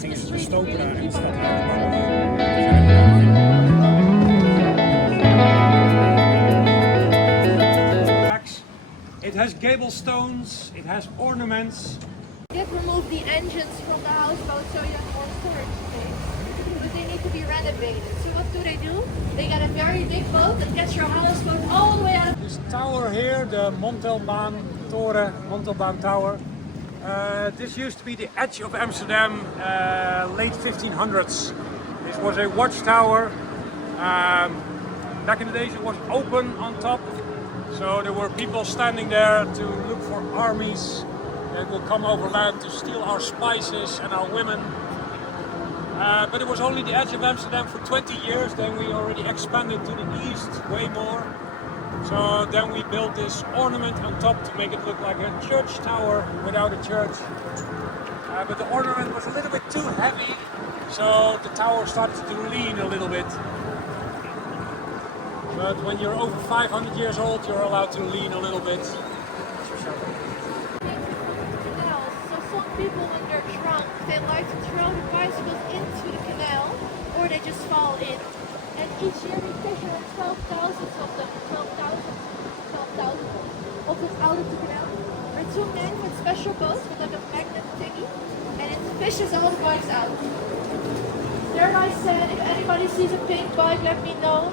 gingen ze dus stoken daar in het stadhuis. It has gable stones, it has ornaments. They did remove the engines from the houseboat so you have more storage space. But they need to be renovated. So what do? They got a very big boat that gets your houseboat all the way out of... This tower here, the Montelbaan Toren, Montelbaan Tower. This used to be the edge of Amsterdam, late 1500s. This was a watchtower. Back in the days it was open on top. So there were people standing there to look for armies that will come over land to steal our spices and our women. But it was only the edge of Amsterdam for 20 years, then we already expanded to the east way more. So then we built this ornament on top to make it look like a church tower without a church. But the ornament was a little bit too heavy, so the tower started to lean a little bit. But when you're over 500 years old, you're allowed to lean a little bit. Canals. So some people, when they're drunk, they like to throw the bicycles into the canal, or they just fall in. And each year we fish around 12,000 of them, 12,000 of them out of the canal. There are two men with special boats with like a magnet thingy, and it fishes all the bikes out. There I said, if anybody sees a pink bike, let me know.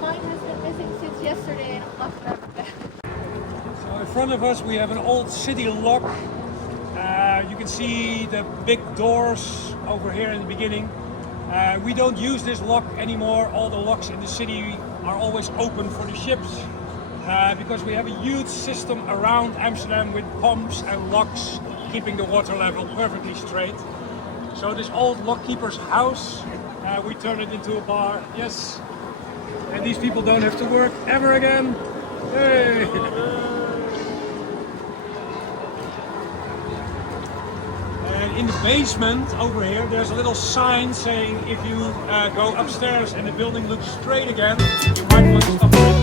Mine has been missing since yesterday and I'm not forever back. So in front of us we have an old city lock. You can see the big doors over here in the beginning. We don't use this lock anymore. All the locks in the city are always open for the ships. Because we have a huge system around Amsterdam with pumps and locks keeping the water level perfectly straight. So this old lockkeeper's house, we turned it into a bar, yes. And these people don't have to work ever again. Hey! And in the basement over here, there's a little sign saying if you go upstairs and the building looks straight again, you might want to stop there.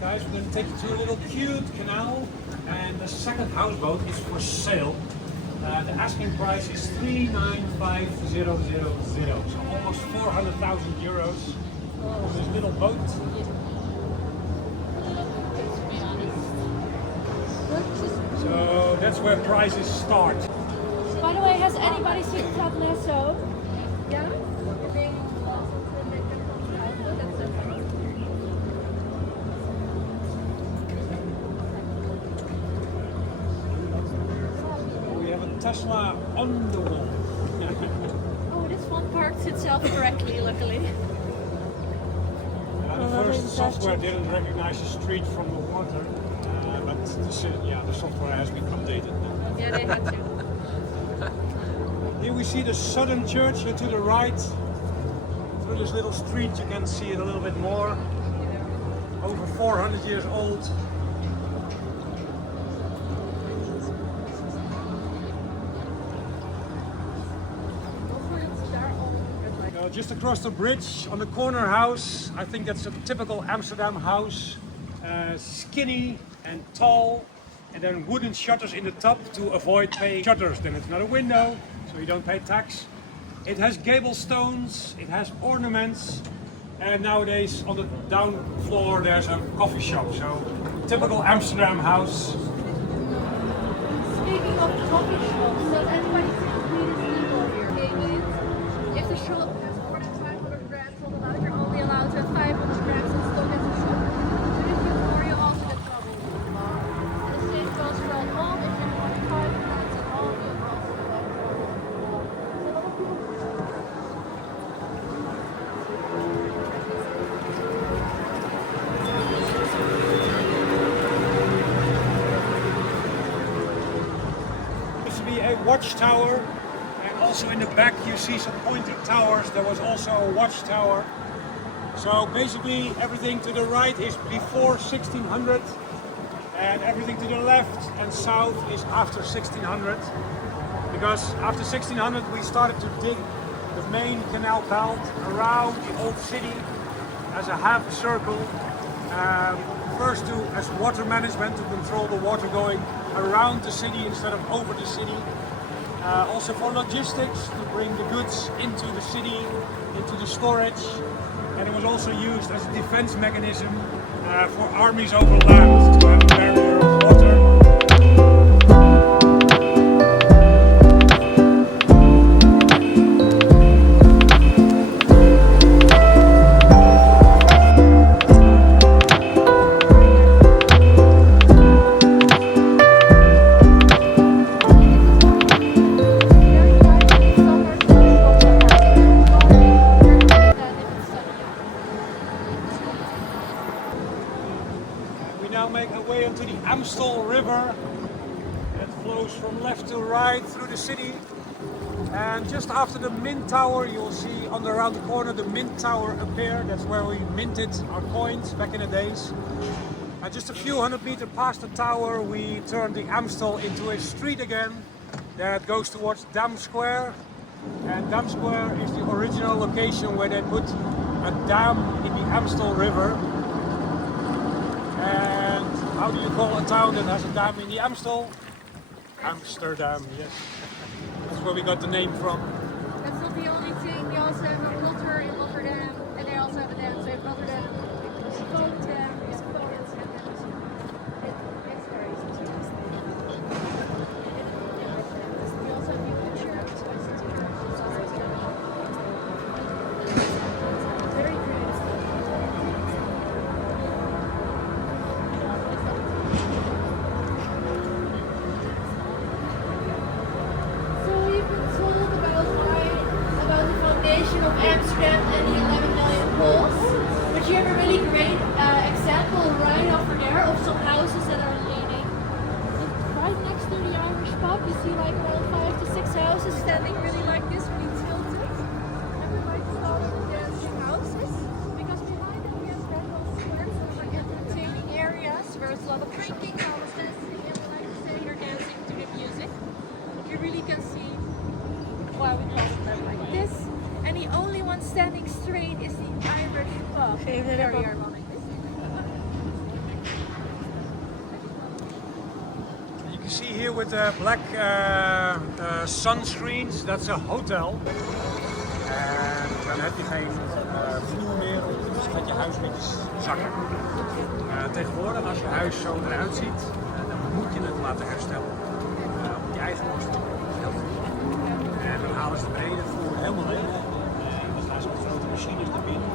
Guys, we're going to take you to a little cute canal, and the second houseboat is for sale. The asking price is 395,000, so almost 400,000 euros for this little boat. So that's where prices start. By the way, has anybody seen Ted Lasso? Yeah? Tesla on the wall. Oh, this one parks itself correctly, luckily. The first software didn't recognize the street from the water, but the software has been updated now. Yeah, they had to. Here we see the southern church here to the right. Through this little street you can see it a little bit more. Over 400 years old. Just across the bridge on the corner house, I think that's a typical Amsterdam house. Skinny and tall, and then wooden shutters in the top to avoid paying shutters. Then it's not a window, so you don't pay tax. It has gable stones, it has ornaments, and nowadays on the down floor there's a coffee shop. So typical Amsterdam house. Speaking of coffee shops, does anybody think weed is legal here? If the shop has more than 500 grams on the loud, you're only allowed to have 500 grams and still get the shop. But if you have more, you also get trouble with the law. And the same goes for alcohol. If you have more than 5 grams at all, you also get trouble with the law. So a lot of people... To be a watchtower, and also in the back you see some pointed towers. There was also a watchtower. So basically everything to the right is before 1600 and everything to the left and south is after 1600. Because after 1600 we started to dig the main canal belt around the old city as a half circle. First as water management to control the water going around the city instead of over the city. Also for logistics to bring the goods into the city, into the storage. And it was also used as a defense mechanism for armies over land to have a barrier of water. Now make our way onto the Amstel River that flows from left to right through the city, and just after the Mint Tower you will see on the around the corner the Mint Tower appear. That's where we minted our coins back in the days. And just a few hundred meters past the tower we turned the Amstel into a street again that goes towards Dam Square, and Dam Square is the original location where they put a dam in the Amstel River. And how do you call a town that has a dam in the Amstel? Amsterdam, yes. That's where we got the name from. That's not the only thing. They also have a water in Rotterdam, and they also have a dam. So in Rotterdam, it's a boat dam, it's a boat, it's very interesting. We also have a church, so it's very great. Of Amsterdam and the 11 million poles, but you have a really great example right over there of some houses that are leaning. Right next to the Irish pub, you see like around 5 to 6 houses standing really like this, really tilted. And we might call them dancing houses, because behind them we have several squares that are entertaining areas where there's a lot of drinking, always dancing, and we like to say you're dancing to the music. You really can see why we call them like this. And the only one standing straight is the Irish pub. Very ironic. You can see here with the black sunscreens, that's a hotel. En dan heb je geen vloer meer, dus gaat je huis een beetje zakken. Tegenwoordig, als je huis zo eruit ziet, dan moet je het laten herstellen. Op je eigen kosten. En dan halen ze de brede vloer helemaal leeg. Zo'n grote machines naar binnen,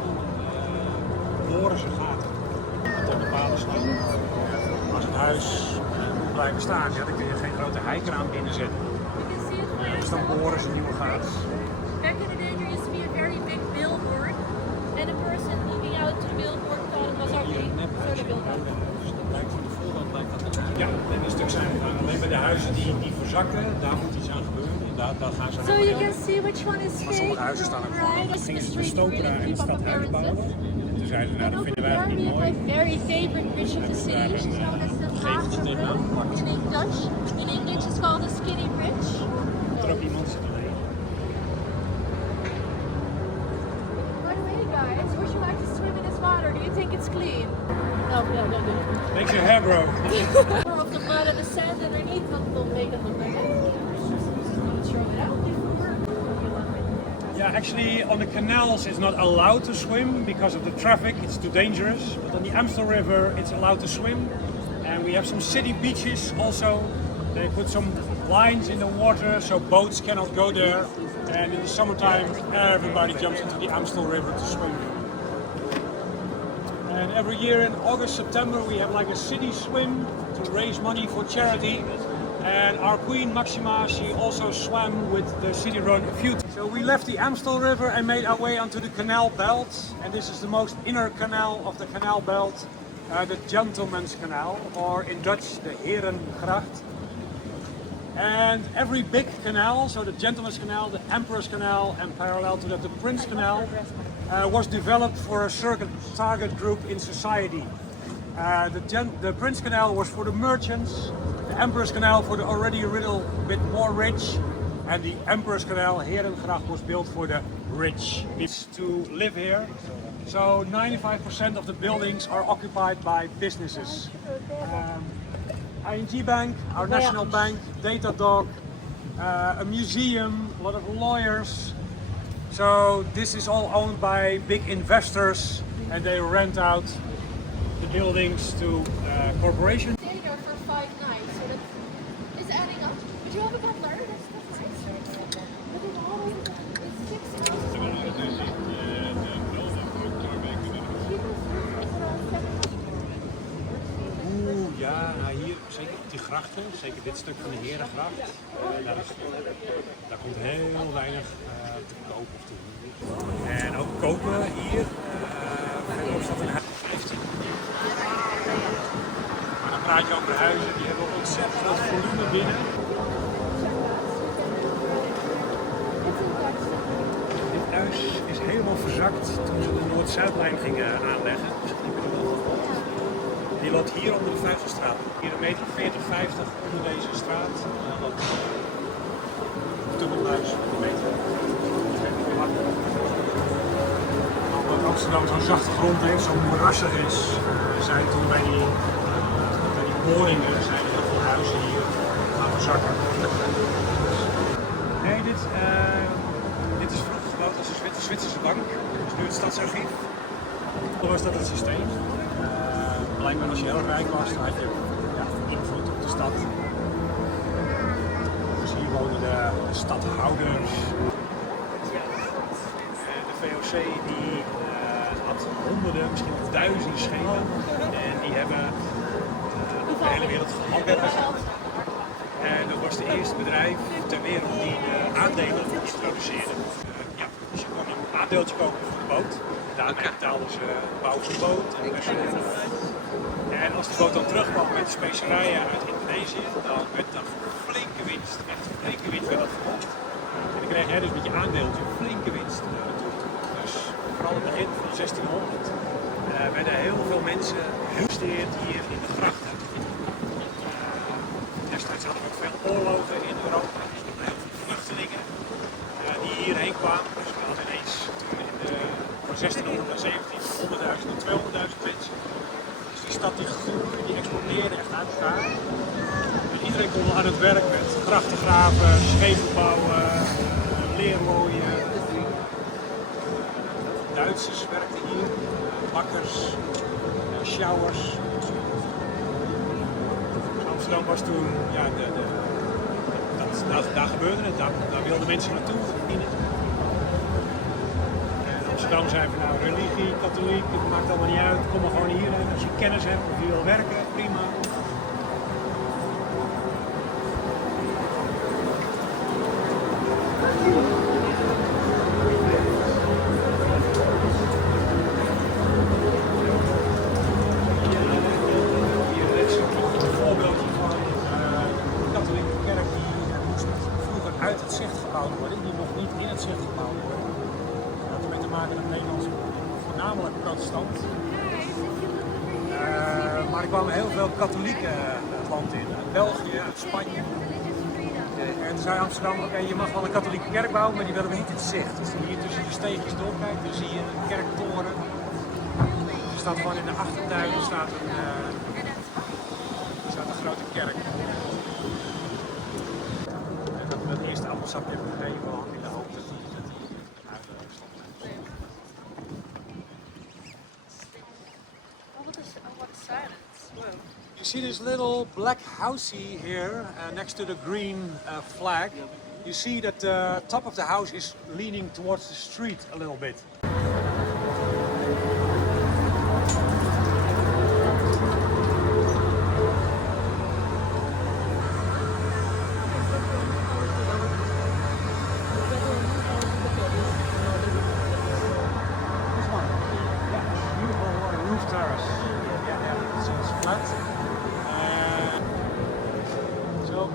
boren ze gaten tot de palen staan. Als het huis moet blijven staan, ja, dan kun je geen grote heikraan binnenzetten. Dus dan boren ze nieuwe gaten. Back in the day there used to be a very big billboard, and the person looking out to the billboard thought it was our king, so the billboard. Dus dat lijkt voor de voorkant lijkt dat niet. Ja, en een stuk zijn gedaan. Alleen bij de huizen die verzakken, daar moet iets aan gebeuren. Daar gaan ze So you can see which one is maar sommige fake huizen staan ook from gewoon. right. Gingen ze de stoker daar in het stadhuis bouwen. Toen zeiden ze, nou dat vinden wij eigenlijk niet mooi. My very favorite bridge of the city. She's known as the Magere Bridge in Dutch. In English it's called the Skinny Bridge. Er ook iemand zit alleen. By the way guys, would you like to swim in this water? Do you think it's clean? No, no. Makes your hair grow. More of the mud and the sand underneath will make it look like it. Throw it out. Yeah, actually on the canals it's not allowed to swim because of the traffic, it's too dangerous. But on the Amstel River it's allowed to swim. And we have some city beaches also. They put some lines in the water so boats cannot go there. And in the summertime everybody jumps into the Amstel River to swim. And every year in August, September we have like a city swim to raise money for charity. And our queen Maxima, she also swam with the city run a few times. So we left the Amstel River and made our way onto the canal belt. And this is the most inner canal of the canal belt, the Gentleman's Canal, or in Dutch, the Herengracht. And every big canal, so the Gentleman's Canal, the Emperor's Canal, and parallel to that the Prince Canal, was developed for a certain target group in society. The Prince Canal was for the merchants, the Emperor's Canal for the already a little bit more rich, and the Emperor's Canal, Herengracht, was built for the rich. It's to live here. So 95% of the buildings are occupied by businesses. ING Bank, our national bank, Datadog, a museum, a lot of lawyers. So this is all owned by big investors and they rent out the buildings to corporations. Stay here for 5 nights, so that is adding up. But you have a butler, that's nice. But in all, it's 6,000. Ja, nou hier, zeker op die grachten, zeker dit stuk van de Herengracht, daar komt heel weinig te kopen of te huren. En ook kopen hier, verderop staat een huis 15. Maar dan praat je over huizen, die hebben ontzettend veel volume binnen. Dit huis is helemaal verzakt toen ze de Noord-Zuidlijn gingen aanleggen. Die loopt hier onder de Vuigelstraat. Hier een meter 40, 50 onder deze straat. Dat tunnelhuis met een meter. Omdat Amsterdam zo'n zachte grond heeft, zo moerassig is, zijn toen bij die boringen zijn er heel veel huizen hier gaan verzakken. Nee, dit is vroeger gebouwd als een Zwitserse bank. Dat is nu het stadsarchief. Toen was dat het systeem. Blijkbaar als je heel rijk was, dan had je invloed op de stad. Dus hier wonen de stadhouders. De VOC die had honderden, misschien wel duizenden schepen. En die hebben op de hele wereld gehandeld. En dat was het eerste bedrijf ter wereld die aandelen introduceerde. Dus je kon een aandeeltje kopen voor de boot. Daarmee betaalden ze de bouw van de boot en personeel. En als de boot dan terugkwam met specerijen uit Indonesië, dan werd dat flinke winst, echt flinke winst werd dat verkocht. En dan kreeg jij dus met je aandeeltje flinke winst toe. Dus vooral in het begin van 1600 werden heel veel mensen geïnvesteerd hier in de grachten. Destijds hadden we ook veel oorlogen in Europa, dus heel veel vluchtelingen die hierheen kwamen. Dus we hadden ineens van 1600 naar 1700, 100.000 en 200.000 mensen. Die stad die groeide, die explodeerde echt uit elkaar. En iedereen kon aan het werk met grachten graven, schepen bouwen, leerlooien. Duitsers werkten hier, bakkers, sjouwers. Amsterdam was toen, ja, daar gebeurde het, daar wilden mensen naartoe. Amsterdam zijn van nou religie, katholiek, het maakt allemaal niet uit, kom maar gewoon hierheen. Als je kennis hebt of je wil werken, prima. Hier is een voorbeeldje van de katholieke kerk die moest vroeger uit het zichtgebouw worden, die mocht niet in het zichtgebouw worden. Maken in Nederland voornamelijk protestant. Maar er kwamen heel veel katholieke landen in, uit België, uit Spanje. En toen zei Amsterdam, oké, je mag wel een katholieke kerk bouwen, maar die willen we niet in het zicht. Dus hier tussen de steegjes doorkijkt, dan zie je een kerktoren. Er staat gewoon in de achtertuin staat een grote kerk. En dat we het eerste appelsapje hebben gegeven in de hoop dat die You see this little black housey here next to the green flag. You see that the top of the house is leaning towards the street a little bit.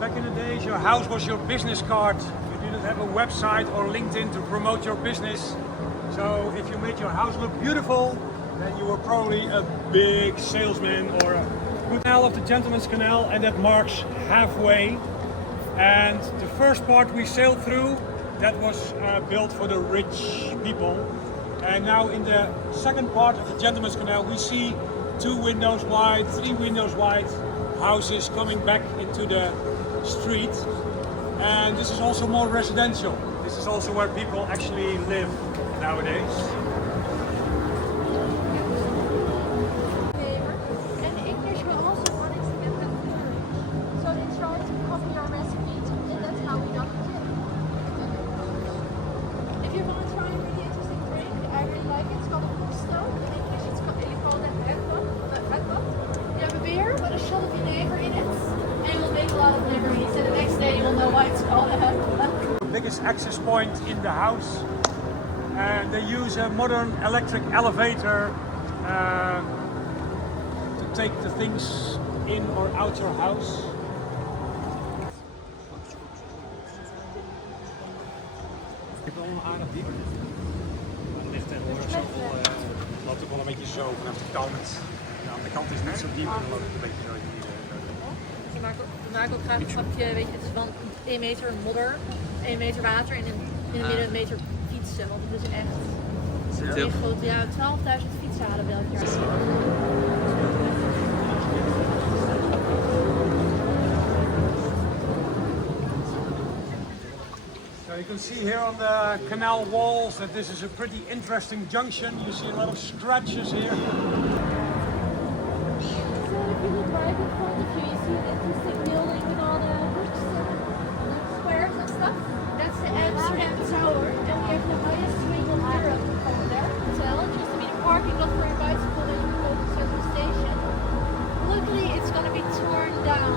Back in the days, your house was your business card. You didn't have a website or LinkedIn to promote your business. So So if you made your house look beautiful, then you were probably a big salesman or a good canal of the Gentleman's Canal, and that marks halfway. And the first part we sailed through, that was built for the rich people. And now in the second part of the Gentleman's Canal, we see 2 windows wide, 3 windows wide houses coming back into the street. And this is also more residential. This is also where people actually live nowadays. And the English were also wanting to get that food. So they tried to copy our recipes, and that's how we got it in. If you want to try a really interesting drink, I really like it. It's called a Amstel. In English, you call that redbud. You have a beer with a shot of vinegar in it, and it will make a lot of memories. And the next day, you will know why it's called a redbud. The biggest access point in the house, and they use a modern electric elevator to take the things in or out your house. Ik heb wel een aardig diep. Maar het ligt tegenwoordig zoveel, loopt ook wel een beetje zo vanaf de kant. De andere kant is net zo diep en dan loopt het een beetje zo hier. We maken ook graag een grapje, weet je, het is van 1 meter modder, 1 meter water en in het midden 1 meter fietsen. Want het is echt heel groot. Ja, 12.000 fietsen hadden we elk jaar. So you can see here on the canal walls that this is a pretty interesting junction. You see a lot of scratches here. So if you look right in front of you, you see an interesting building with all the bricks and squares and stuff. That's the Amsterdam Tower, and we have the highest wing in Europe over there. Hotel. It used to be the parking lot for your bicycle when you go to the central station. Luckily, it's going to be torn down